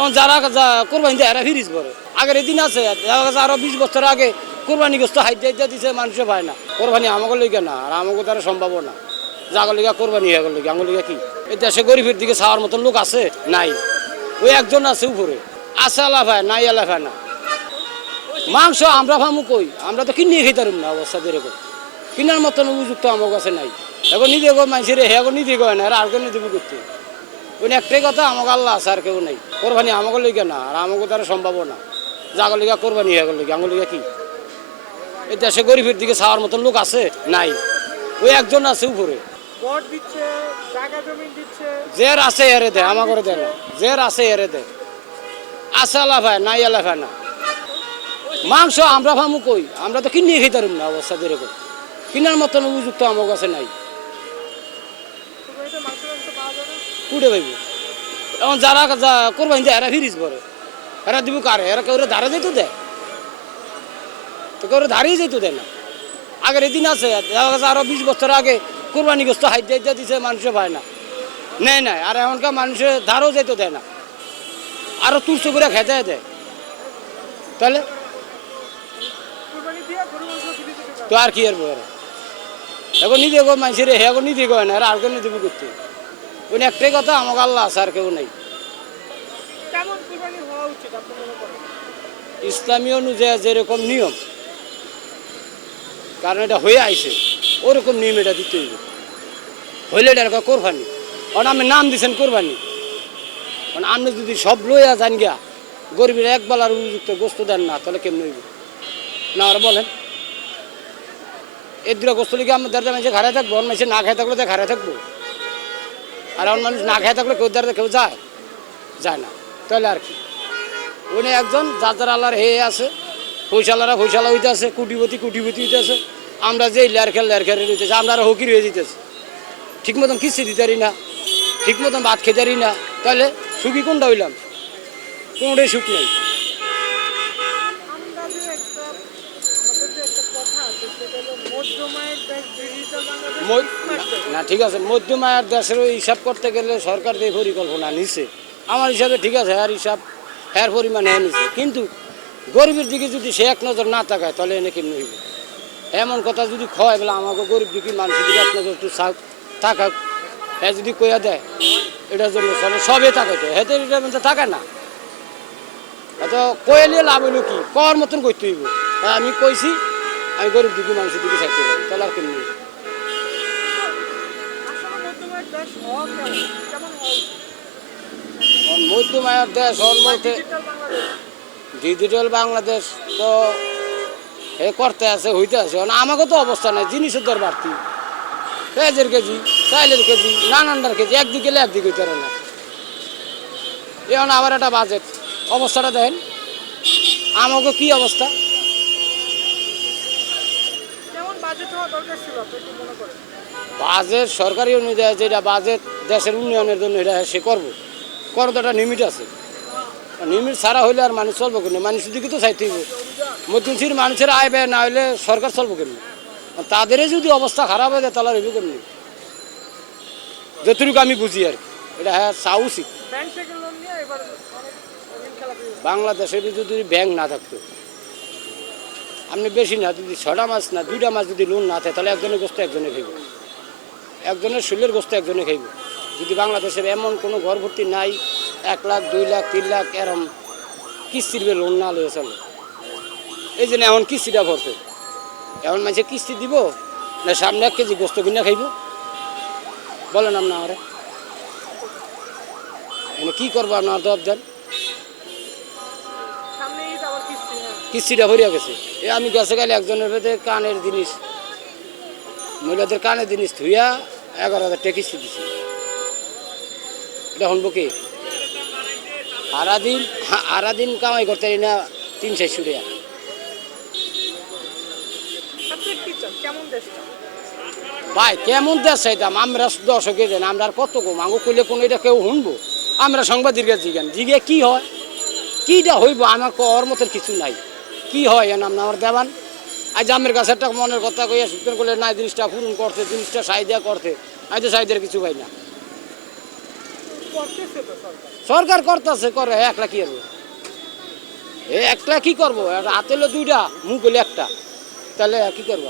এখন যারা কোরবানি দেয় এরা ফিরিজ করে। আগের দিন আছে আরও বিশ বছর আগে কোরবানি গোস্ত হাইতে হাইতে দিছে, মানুষে পায় না। কোরবানি আমাকে লইগে না, আর আমাকে তারা সম্ভব না। জাগর লিগা কোরবানি হয়ে গেল আমার লিগা কি? এই দেশে গরিবের দিকে চাওয়ার মতন লোক আছে? নাই। ওই একজন আছে উপরে। আছে আলাফায় নাই আলাফায় না। মাংস আমরা ভামু কই? আমরা তো কিনিয়ে খেতে পারব না অবস্থা যেরকম। কিনার মতন উপযুক্ত আমার কাছে নাই। এখন নিজে গো মানুষের হে নিজে গয় না আর কেন দেবো করতে? ওই একটাই কথা আমাকে আল্লাহ আছে আর কেউ নেই। কোরবানি আমাকে লইগে না আর আমাকে তারা সম্ভব না। জাগর লিগা কোরবানি হয়ে গেল আমার লিগা কি? এই দেশে গরিবের দিকে চাওয়ার মতন লোক আছে? নাই। ওই একজন আছে উপরে। জের আছে এরে দেয় আমার করে দেয় না। জের আছে এরে দেয় আছে আলাফায় নাই আলাফায় না। মাংস আমরা ভামু কই? আমরা তো কিনিয়ে খেতে পারব না অবস্থা যেরকম। কিনার মতন উপযুক্ত আমার কাছে নাই। কুড়ে পাইব এখন যারা কোরবানি দেয় এরা ফিরিজ করে। এরা দিব কারে? এরা কেউ ধারে যেতে দেয়? তো কেউ ধারেই যেতে দেয় না। আগের দিন আছে, দেখা গেছে আরও বিশ বছর আগে কোরবানি গোস্ত হাইতে হাইতে দিছে, মানুষে পায় না। নেয় নাই। আর এখনকার মানুষে ধারও যেতে দেয় না। আরও তুলসো করে খেতে দেয়। তাহলে? দিয়ে তো আর কি আর এরা এখন নিজে মানুষের হে এখন নিজে গয় না, এরা আর কেন দেবো করতে? ওই একটাই কথা আমাকে আল্লাহ আছে আর কেউ নেই। ইসলামী অনুযায়ী যেরকম নিয়ম কারণ এটা হয়ে আইছে ওরকম নিয়ম এটা দিতে হইবে। হইলে এটা কোরবানি। কারণ আমি নাম দিছেন কোরবানি। কারণ আপনি যদি সব লইয়া যান গিয়া গরিবের এক বেলার উপযুক্ত গোস্ত দেন না তাহলে কেমন হইব? না আর বলেন। এই দুটা গোস্ত লিখে আমার দাঁড়িয়ে মানুষে ঘাড়ে থাকব অন্য না খাই থাকলে তো ঘাড়ে থাকব। আর এমন মানুষ না খাই থাকলে কেউ দাঁড়িয়ে কেউ যায়? যায় না। তাহলে আর কি? উনি একজন যাদের আল্লাহর হে আছে পয়সালারা পয়সালা হইতে আছে কুটিপতি কুটিপতি হইতে আছে আমরা যে লেয়ার খেল, লেয়ার হইতেছে আমরা আর হকির হয়ে যেতেছে। ঠিক মতন কিস্তি দিতে পারি না, ঠিক মতন ভাত খেতে পারি না। তাহলে সুখী কোনটা হইলাম? কোনোটাই সুখ নেই আমরা যে একটা আমাদের যে একটা কথা আছে সেটা হলো মধ্যমায়ের দেশ ডিজিটাল বাংলাদেশ মই- smart দেশ। না, ঠিক আছে মধ্যমায়ের দেশের ওই হিসাব করতে গেলে সরকার যে পরিকল্পনা নিছে। আমার হিসাবে ঠিক আছে হ্যার হিসাব হ্যার পরিমাণ নিছে। কিন্তু গরিবের দিকে যদি সে এক নজর না তাকায়, তাহলে এনে কেমনি হইব? এমন কথা যদি খয় বলে আমাকে গরিব দিকে মানুষের দিকে এক নজর একটু থাক- তাকাক। হ্যাঁ যদি কইয়া দেয়, এটার জন্য চলে সবে তাকাইতো। হ্যাঁ এটা মধ্যে তাকায় না। এত কইলে লাভ হইল কি? কর মতন করতে হইব। আমি কইছি আমি গরিব দিকে মানুষের দিকে চাইতে পারি, তাহলে আর দেশ হল বলতে ডিজিটাল বাংলাদেশ তো এ করতে আছে, হইতে আছে। আমাকে তো অবস্থা নাই, জিনিসের দর বাড়তি। পেঁয়াজের কেজি, চাইলের কেজি নানানটার কেজি, একদিকে গেলে একদিকে হইতে না। এখন আবার একটা বাজেট। অবস্থাটা দেখেন, আমাকে কি অবস্থা কেমন বাজেট হওয়া দরকার ছিল আপনি কি মনে করেন? বাজেট সরকারি অনুযায়ী যেটা বাজেট দেশের উন্নয়নের জন্য এটা সে করব। করো তো একটা লিমিট আছে। লিমিট ছাড়া হইলে আর মানুষ চলবো কেন মানুষের দিকে তো চাইতে হইব। মধ্যমশ্রীর মানুষের আয় ব্যয় না হইলে সরকার চলবো কেন তাদেরই যদি অবস্থা খারাপ হয়ে যায় তাহলে হইব কেমনি? যতটুকু আমি বুঝি আর কি। এটা হ্যাঁ চা উচিত। বাংলাদেশের যদি ব্যাংক না থাকতো আপনি বেশি না যদি ছটা মাছ না দুইটা মাছ যদি লোন না থাকে তাহলে একজনের গোস্ত একজনে খাইব। একজনের শুলের গোস্ত একজনে খাইব। যদি বাংলাদেশের এমন কোনো ঘর ভর্তি নাই এক লাখ দুই লাখ তিন লাখ এরম কিস্তির বে লোন না লয়ে চলে। এই জন্য এমন কিস্তিটা ভরতে এমন মানুষের কিস্তি দিব না সামনে এক কেজি গোস্ত কিনে খাইব? বলেন আপনি আমারে। মানে কী করব আপনার দর দেন? সামনে ঈদ আবার কিস্তি হ্যাঁ। কিস্তিটা ভরিয়া গেছে। এ আমি গেছে গেলে একজনের ভেতরে কানের জিনিস মহিলাদের কানের জিনিস ধুইয়া এগারো হাজার টাকা কিস্তি দিছি। এটা শুনব কি? আরাদিন আরাদিন কামাই করতে পারি না তিন চারশো টাকা চান? ভাই কেমন দেশ চাইতাম? আমরা দর্শকে দেন আমরা আর কত কম? আঙু কইলে কোনো এটা কেউ শুনব আমরা সাংবাদিক জিজ্ঞান জিগে কি হয়? কিটা হইব? আমার কর মতন কিছু নাই। কি হয় এর নাম আমার দেবান আজ আমের কাছে একটা মনের কথা কইয়া সুতরাং করলে না জিনিসটা পূরণ করতে জিনিসটা সাইদিয়া করতে আজ সাইদের কিছু পাই না। সরকার করতেছে, করে একলা কি করব এ একলা কি করব? হাতে দুইটা, মুখ হলো একটা। তাহলে কি করব?